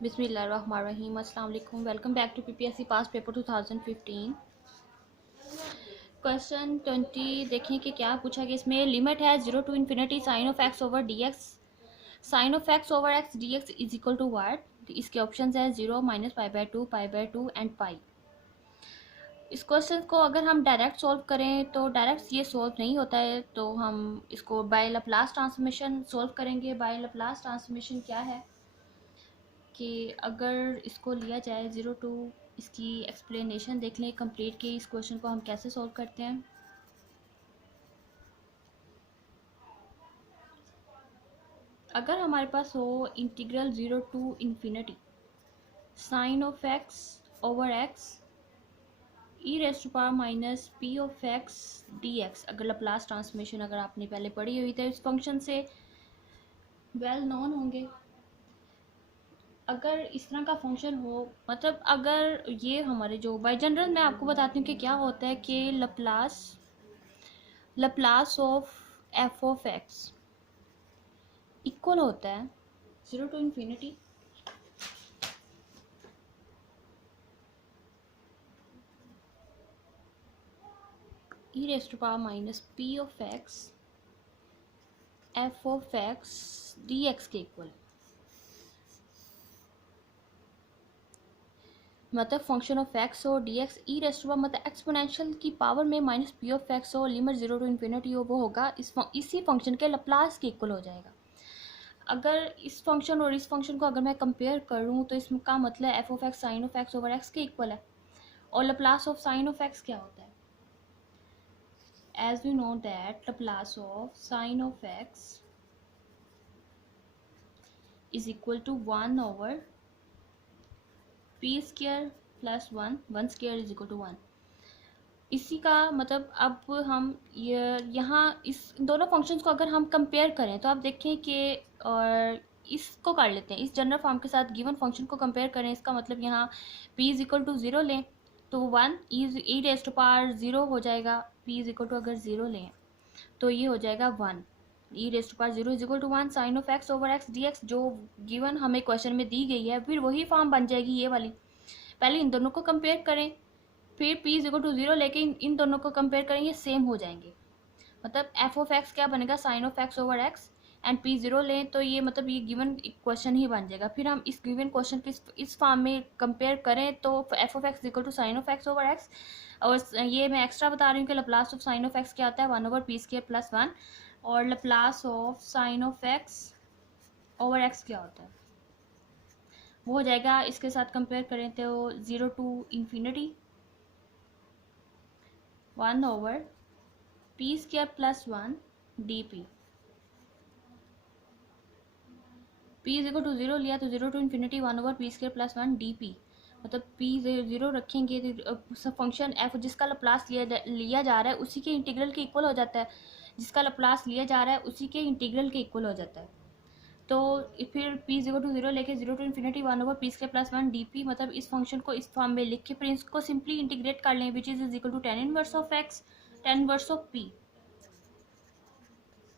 बिस्मिल्लाहिर्रहमानिर्रहीम। अस्सलाम वालेकुम। Welcome back to PPSC past paper 2015। Question 20 देखें कि क्या पूछा गया। इसमें लिमिट है 0 to infinity sine of x over d x. Sine of x over x d x is equal to what. इसके ऑप्शन है 0, -π/2, π/2 एंड पाई। इस क्वेश्चन को अगर हम डायरेक्ट सॉल्व करें तो डायरेक्ट ये सॉल्व नहीं होता है, तो हम इसको बाय लैप्लास ट्रांसफॉर्मेशन सॉल्व करेंगे। बाय लैप्लास ट्रांसफॉर्मेशन क्या है कि अगर इसको लिया जाए 0 टू, इसकी एक्सप्लेनेशन देख लें कंप्लीट कि इस क्वेश्चन को हम कैसे सॉल्व करते हैं। अगर हमारे पास हो integral 0 to infinity sine of x over x e raised to power minus p of x d x, अगर लैप्लास ट्रांसफॉर्मेशन अगर आपने पहले पढ़ी हुई तो इस फंक्शन से वेल नॉन होंगे। अगर इस तरह का फंक्शन हो, मतलब अगर ये हमारे जो बाय जनरल मैं आपको बताती हूँ कि क्या होता है कि Laplace of f of x equal होता है 0 to infinity e raised to power minus p of x f of x d x के इक्वल। मतलब फंक्शन ऑफ एक्स हो d x e raised to power मतलब exponential की power में minus p of x हो, limit 0 to infinity हो, वो होगा इसी फंक्शन के लप्लास के इक्वल हो जाएगा। अगर इस फंक्शन और इस फंक्शन को अगर मैं कंपेयर करूँ तो इसका मतलब f of x sine of x over x के इक्वल है। और Laplace of sine of x क्या होता है? As we know that Laplace of sine of x is equal to 1 over p square plus 1 square is equal to 1। इसी का मतलब अब हम यहाँ इस दोनों फंक्शंस को अगर हम कंपेयर करें तो आप देखें कि और इसको कर लेते हैं, इस जनरल फॉर्म के साथ गिवन फंक्शन को कंपेयर करें। इसका मतलब यहाँ p इज इक्वल टू 0 लें तो 1 ई रेज़ टू पावर 0 हो जाएगा। p इज इक्वल टू अगर 0 लें तो ये हो जाएगा 1 e raise to power 0 is equal to 1 sine of x over x d x जो गिवन हमें क्वेश्चन में दी गई है। फिर वही फॉर्म बन जाएगी ये वाली। पहले इन दोनों को कंपेयर करें, फिर p इज इक्वल टू 0 लेके इन दोनों को कंपेयर करेंगे, सेम हो जाएंगे। मतलब एफ ऑफ एक्स क्या बनेगा sine of x over x and p 0 लें तो ये मतलब ये गिवन क्वेश्चन ही बन जाएगा। फिर हम इस गिवन क्वेश्चन के इस फॉर्म में कंपेयर करें तो f of x equal to sine of x over x. और ये मैं एक्स्ट्रा बता रही हूँ कि Laplace of sine of x क्या होता है 1 ओवर पी स्क्वायर प्लस 1, और Laplace of sine of x over x क्या होता है वो हो जाएगा। इसके साथ कंपेयर करें तो 0 to infinity 1 over p square plus 1 d p. P is equal to 0 लिया तो 0 to infinity 1 over p square plus 1 d p. मतलब पी 0 रखेंगे तो फंक्शन एफ जिसका लप्लास लिया जा रहा है उसी के इंटीग्रल के इक्वल हो जाता है। जिसका लप्लास लिया जा रहा है उसी के इंटीग्रल के इक्वल हो जाता है। तो फिर p 0 टू 0 लेके 0 to infinity 1 over p square plus 1 d p. मतलब इस फंक्शन को इस फॉर्म में लिख के फिर इसको सिंपली इंटीग्रेट कर लें which is equal to tan inverse of x tan inverse of p.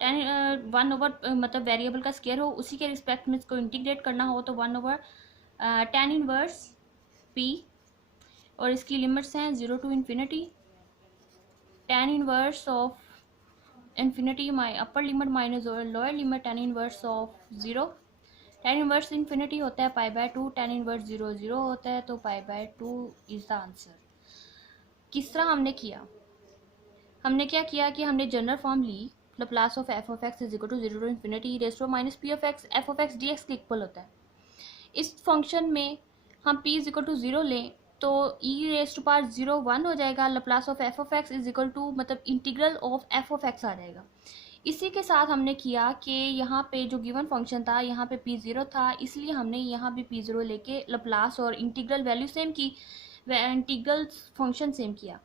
Tan 1 over मतलब वेरिएबल का स्क्वायर हो उसी के रिस्पेक्ट में इसको इंटीग्रेट करना हो तो 1 ओवर tan इनवर्स p, और इसकी लिमिट्स हैं 0 to infinity tan inverse of infinity upper limit minus lower limit tan inverse of 0। tan inverse infinity होता है π/2, tan इनवर्स 0 0 होता है तो π/2 इज द आंसर। किस तरह हमने किया? हमने क्या किया कि हमने जनरल फॉर्म ली Laplace of f of x is equal to 0 to infinity raise to minus p of x f of x d x के इक्वल होता है। इस फंक्शन में हम p इज इक्वल टू 0 लें तो ई रेज़ टू पावर 0 1 हो जाएगा। Laplace of f of x is equal to मतलब integral of f of x आ जाएगा। इसी के साथ हमने किया कि यहाँ पे जो गिवन फंक्शन था यहाँ पे p 0 था, इसलिए हमने यहाँ भी p 0 लेके लप्लास और इंटीग्रल वैल्यू सेम की, इंटीग्रल फंक्शन सेम किया।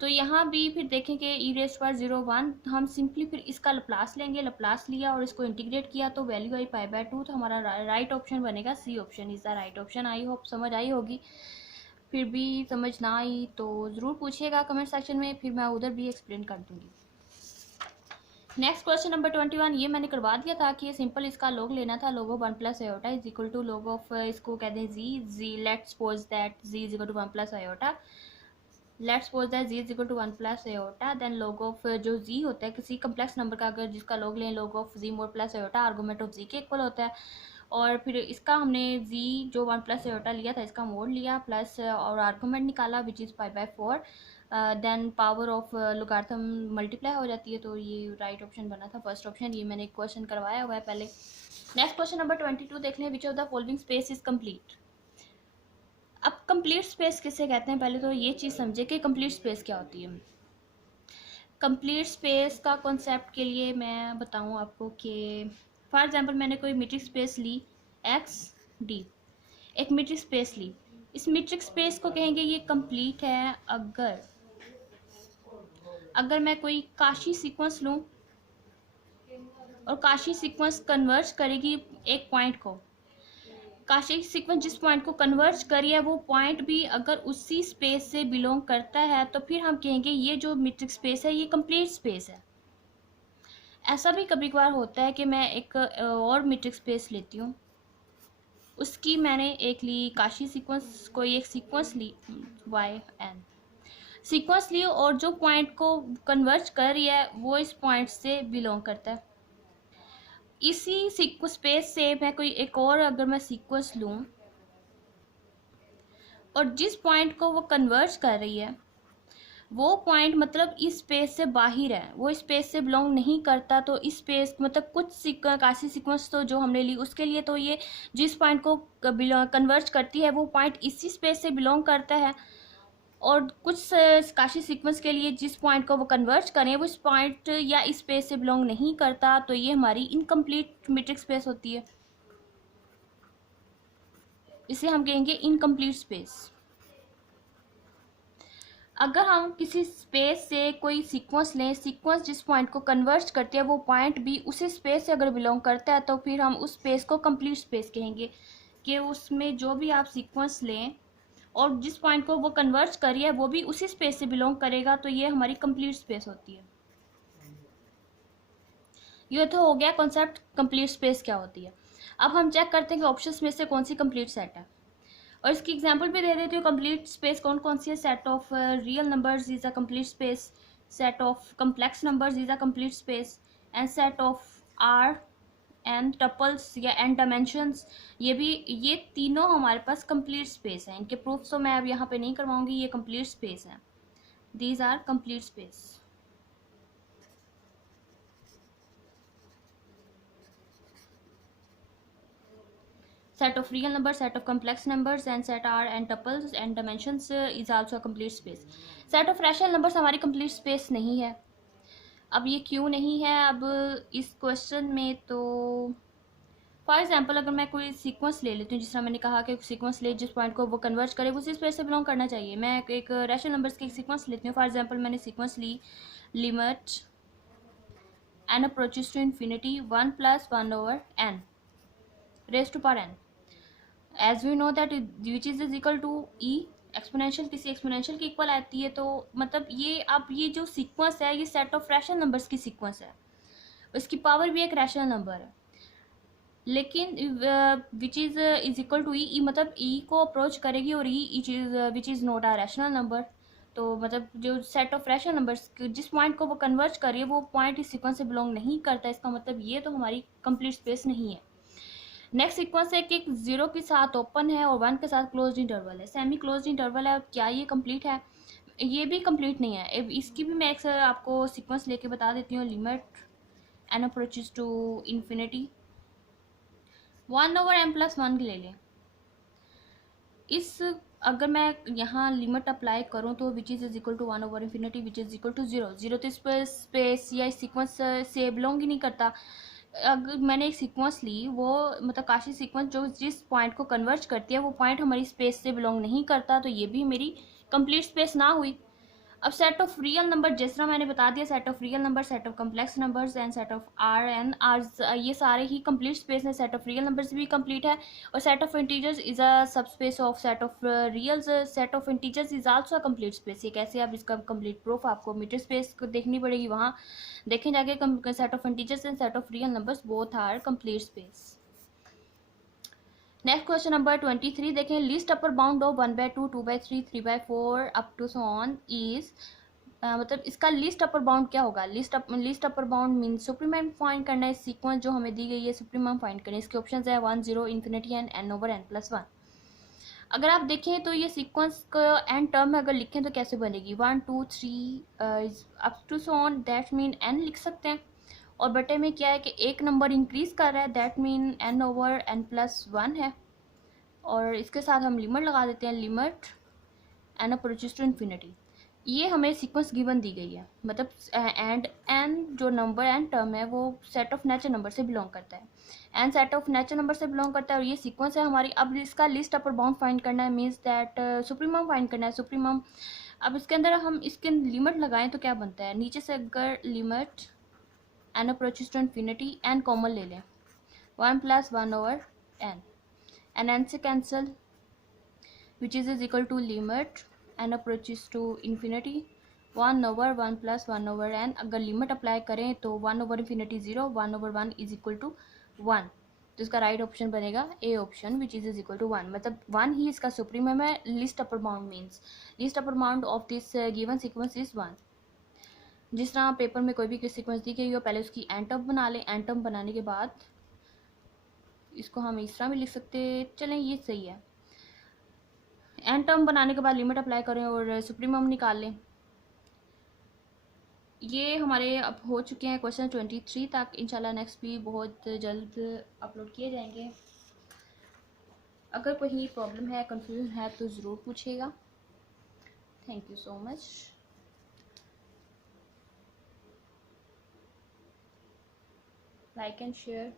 तो यहाँ भी फिर देखेंगे ई रेज़ पर 0 1 हम सिंपली फिर इसका लप्लास लेंगे, लप्लास लिया और इसको इंटीग्रेट किया तो वैल्यू आई π/2। तो हमारा राइट ऑप्शन बनेगा C option is the right option. I hope समझ आई होगी। फिर भी समझ ना आई तो ज़रूर पूछिएगा कमेंट सेक्शन में, फिर मैं उधर भी एक्सप्लेन कर दूँगी। नेक्स्ट क्वेश्चन नंबर 21, ये मैंने करवा दिया था कि ये सिंपल इसका लोग लेना था, log of one plus iota is equal to log of, इसको कहते हैं z let's suppose that z is equal to one plus iota, let's suppose that z is equal to one plus iota, then log of जो z होता है किसी complex number का, अगर जिसका लोग लें log of z mod plus iota argument of z के equal होता है, और फिर इसका हमने जी जो वन प्लस आयोटा लिया था इसका मोड लिया प्लस और आर्गूमेंट निकाला which is 5/4, then power of logarithm multiply हो जाती है, तो ये राइट ऑप्शन बना था फर्स्ट ऑप्शन, ये मैंने क्वेश्चन करवाया हुआ है पहले। नेक्स्ट क्वेश्चन नंबर 22 देख लें, which of the following space is complete. अब कंप्लीट स्पेस किसे कहते हैं, पहले तो ये चीज़ समझे कि कंप्लीट स्पेस क्या होती है। कंप्लीट स्पेस का कॉन्सेप्ट के लिए मैं बताऊं आपको कि फॉर एग्जांपल मैंने कोई मीट्रिक स्पेस ली एक्स डी, एक मीट्रिक स्पेस ली, इस मीट्रिक स्पेस को कहेंगे ये कंप्लीट है अगर मैं कोई काशी सीक्वेंस लूं और काशी सीक्वेंस कन्वर्ज करेगी एक पॉइंट को, काशी सीक्वेंस जिस पॉइंट को कन्वर्ज करी है वो पॉइंट भी अगर उसी स्पेस से बिलोंग करता है तो फिर हम कहेंगे ये जो मीट्रिक स्पेस है ये कंप्लीट स्पेस है। ऐसा भी कभी कभार होता है कि मैं एक और मीट्रिक स्पेस लेती हूँ, उसकी मैंने एक ली काशी सीक्वेंस, कोई एक सीक्वेंस ली वाई एन सीक्वेंस ली और जो पॉइंट को कन्वर्ज कर रही है वो इस पॉइंट से बिलोंग करता है। इसी सीक्वेंस स्पेस से मैं कोई एक और अगर मैं सीक्वेंस लूँ और जिस पॉइंट को वो कन्वर्ज कर रही है वो पॉइंट मतलब इस स्पेस से बाहर है, वो स्पेस से बिलोंग नहीं करता, तो इस स्पेस मतलब कुछ काशी सीक्वेंस तो जो हमने ली उसके लिए तो ये जिस पॉइंट को कन्वर्ज करती है वो पॉइंट इसी स्पेस से बिलोंग करता है, और कुछ काशी सीक्वेंस के लिए जिस पॉइंट को वो कन्वर्ज करें वो इस पॉइंट या इस स्पेस से बिलोंग नहीं करता, तो ये हमारी इनकम्प्लीट मीट्रिक स्पेस होती है, इसे हम कहेंगे इनकम्प्लीट स्पेस। अगर हम किसी स्पेस से कोई सीक्वेंस लें, सीक्वेंस जिस पॉइंट को कन्वर्ज करती है वो पॉइंट भी उसी स्पेस से अगर बिलोंग करता है तो फिर हम उस स्पेस को कंप्लीट स्पेस कहेंगे, कि उसमें जो भी आप सीक्वेंस लें और जिस पॉइंट को वो कन्वर्ज करी है वो भी उसी स्पेस से बिलोंग करेगा, तो ये हमारी कंप्लीट स्पेस होती है। ये तो हो गया कॉन्सेप्ट कंप्लीट स्पेस क्या होती है। अब हम चेक करते हैं कि ऑप्शंस में से कौन सी कंप्लीट सेट है, और इसकी एग्जांपल भी दे देती हूँ। कंप्लीट स्पेस कौन कौन सी है, set of real numbers is a complete space, set of complex numbers is a complete space, and set of r and tuples या एंड डायमेंशंस, ये तीनों हमारे पास कंप्लीट स्पेस है। इनके प्रूफ तो मैं अब यहाँ पे नहीं करवाऊंगी, ये कंप्लीट स्पेस है, these are complete space. Set of real numbers, set of complex numbers, and set R and tuples and dimensions is also a complete space. Set of rational numbers हमारी complete space नहीं है। अब ये क्यों नहीं है, अब इस क्वेश्चन में तो फॉर एग्जाम्पल अगर मैं कोई सीक्वेंस ले लेती हूँ, जिस तरह मैंने कहा कि सीक्वेंस ले जिस पॉइंट को वो कन्वर्ज करे उसी स्पेस से बिलोंग करना चाहिए। मैं एक रैशनल नंबर्स की एक सीक्वेंस लेती हूँ, फॉर एग्जाम्पल मैंने सीक्वेंस ली limit n approaches to infinity 1 + 1/n raise to power n, as we know that which is equal to e exponential, किसी एक्सपोनेंशियल की इक्वल आती है, तो मतलब ये अब ये जो सीक्वेंस है ये सेट ऑफ रैशनल नंबर्स की सीक्वेंस है, इसकी पावर भी एक रैशनल नंबर है, लेकिन which is equal to e मतलब ई को अप्रोच करेगी और e which is not a rational number, तो मतलब जो सेट ऑफ रैशनल नंबर्स जिस पॉइंट को वो कन्वर्ज करिए वो पॉइंट इस सीक्वेंस से बिलोंग नहीं करता, इसका मतलब ये तो हमारी कंप्लीट स्पेस नहीं है। नेक्स्ट सीक्वेंस है कि 0 के साथ ओपन है और 1 के साथ क्लोज्ड इंटरवल है, सेमी क्लोज्ड इंटरवल है, क्या ये कंप्लीट है? ये भी कंप्लीट नहीं है। इसकी भी मैं एक आपको सीक्वेंस लेके बता देती हूँ, limit n approaches to infinity 1/m+1 ले लें। इस अगर मैं यहाँ लिमिट अप्लाई करूँ तो which is equal to 1/∞ which is equal to 0, 0 तो स्पेस या इस सीक्वेंस से बिलोंग ही नहीं करता। अगर मैंने एक सीक्वेंस ली वो मतलब काशी सीक्वेंस जो जिस पॉइंट को कन्वर्ज करती है वो पॉइंट हमारी स्पेस से बिलोंग नहीं करता, तो ये भी मेरी कंप्लीट स्पेस ना हुई। अब सेट ऑफ रियल नंबर, जिस तरह मैंने बता दिया, set of real number, set of complex numbers and set of R n R, ये सारे ही कंप्लीट स्पेस हैं। सेट ऑफ रियल नंबर्स भी कंप्लीट है, और set of integers is a subspace of set of real. Set of integers is also a complete space. ये कैसे? आप इसका कंप्लीट प्रूफ आपको मीटर स्पेस को देखनी पड़ेगी, वहाँ देखें जाके। Set of integers and set of real numbers both are complete space. Next question number 23 देखें। Least upper bound of 1/2, 2/3, 3/4 up to so on is, मतलब इसका लिस्ट अपर बाउंड क्या होगा? Least upper bound mean supremum find करना है। Sequence जो हमें दी गई है सुप्रीमम फाइंड करना है। इसके ऑप्शन है 1, 0, इन्फिनिटी एंड n/n+1। अगर आप देखें तो ये सीक्वेंस का एन टर्म में अगर लिखें तो कैसे बनेगी? 1, 2, 3 up to so on, that mean n लिख सकते हैं। और बटे में क्या है कि एक नंबर इंक्रीज कर रहा है, दैट मीन n/n+1 है। और इसके साथ हम लिमिट लगा देते हैं, limit n approaches to infinity. ये हमें सीक्वेंस गिवन दी गई है, मतलब एंड n जो नंबर एन टर्म है वो सेट ऑफ नेचुरल नंबर से बिलोंग करता है। N set of natural number से बिलोंग करता है और ये सीक्वेंस है हमारी। अब इसका लिस्ट अपर बाउंड फाइंड करना है, मीन्स दैट सुप्रीमम फाइंड करना है, सुप्रीमम। अब इसके अंदर हम इसके लिमिट लगाएं तो क्या बनता है? नीचे से अगर limit n approaches to infinity, n common ले लें, 1+1/n, एन n से cancel, which is equal to limit n approaches to infinity 1/1+1/n। अगर लिमिट अप्लाई करें तो 1/infinity 0, 1/1 इज इक्वल टू 1। तो इसका राइट ऑप्शन बनेगा A option, which is equal to 1। मतलब 1 ही इसका सुप्रीमम है। Least upper bound means least upper bound of this given sequence is 1। जिस तरह पेपर में कोई भी सीक्वेंस दी गई हो, पहले उसकी एन टर्म बना लें। एन टर्म बनाने के बाद इसको हम इस तरह भी लिख सकते, चलें ये सही है। एन टर्म बनाने के बाद लिमिट अप्लाई करें और सुप्रीमम निकाल लें। ये हमारे अब हो चुके हैं क्वेश्चन 23 तक। इंशाल्लाह नेक्स्ट भी बहुत जल्द अपलोड किए जाएंगे। अगर कोई प्रॉब्लम है, कंफ्यूजन है तो ज़रूर पूछिएगा। Thank you so much. Like and share.